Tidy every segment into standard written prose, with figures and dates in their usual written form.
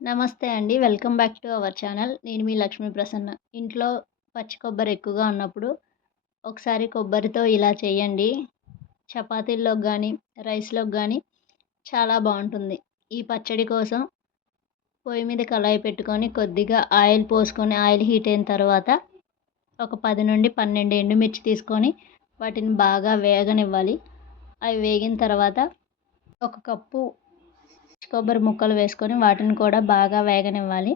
నమస్తే అండి. Welcome back to our channel. నేను మీ లక్ష్మీ ప్రసన్న. ఇంట్లో పచ్చి కొబ్బరి ఎక్కువగా ఉన్నప్పుడు ఒకసారి కొబ్బరితో ఇలా చేయండి. చపాతీల్లోకి గానీ, రైస్‌లోకి గానీ చాలా బావుంటుంది. ఈ పచ్చడి కోసం పొయ్యి మీద కళాయి పెట్టుకొని కొద్దిగా ఆయిల్ పోసుకొని ఆయిల్ హీట్ అయిన తర్వాత ఒక 10-12 ఎండుమిర్చి తీసుకొని వాటిని బాగా వేగనివ్వాలి. అవి వేగిన తర్వాత ఒక కప్పు కొబ్బరి ముక్కలు వేసుకొని వాటిని కూడా బాగా వేగనివ్వాలి.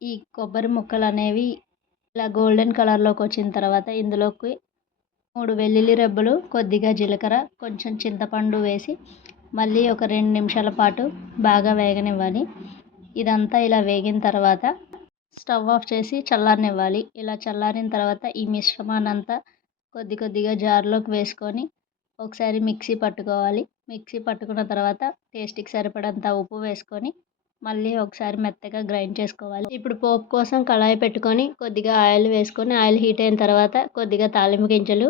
ఈ కొబ్బరి ముక్కలనేవి ఇలా గోల్డెన్ కలర్‌లోకి వచ్చిన తర్వాత ఇందులోకి 3 వెల్లుల్లి రెబ్బలు, కొద్దిగా జీలకర్ర, కొంచెం చింతపండు వేసి మళ్ళీ ఒక 2 నిమిషాల పాటు బాగా వేగనివ్వాలి. ఇదంతా ఇలా వేగిన తర్వాత స్టవ్ ఆఫ్ చేసి చల్లారనివ్వాలి. ఇలా చల్లారిన తర్వాత ఈ మిశ్రమాన్నంతా కొద్దిగా జార్‌లోకి వేసుకొని ఒకసారి మిక్సీ పట్టుకోవాలి. మిక్సీ పట్టుకున్న తర్వాత టేస్ట్‌కి సరిపడంత ఉప్పు వేసుకొని మళ్ళీ ఒకసారి మెత్తగా గ్రైండ్ చేసుకోవాలి. ఇప్పుడు పోపు కోసం కళాయి పెట్టుకొని కొద్దిగా ఆయిల్ వేసుకొని ఆయిల్ హీట్ అయిన తర్వాత కొద్దిగా తాలింపు గింజలు,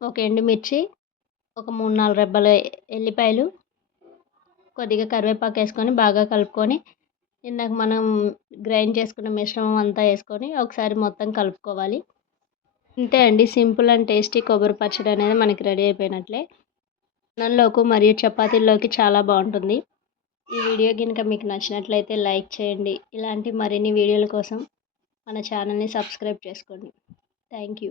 ఒక ఎండుమిర్చి, ఒక 3, 4 రెబ్బల ఎల్లిపాయలు, కొద్దిగా కరివేపాకు వేసుకొని బాగా కలుపుకొని ఇందాక మనం గ్రైండ్ చేసుకున్న మిశ్రమం అంతా వేసుకొని ఒకసారి మొత్తం కలుపుకోవాలి. ఇంతే అండి. సింపుల్ అండ్ టేస్టీ కొబ్బరి పచ్చడి అనేది మనకి రెడీ అయిపోయినట్లే. అన్నంలోకి మరియు చపాతీల్లోకి చాలా బాగుంటుంది. ఈ వీడియో కనుక మీకు నచ్చినట్లయితే లైక్ చేయండి. ఇలాంటి మరిన్ని వీడియోల కోసం మన ఛానల్ని సబ్స్క్రైబ్ చేసుకోండి. Thank you.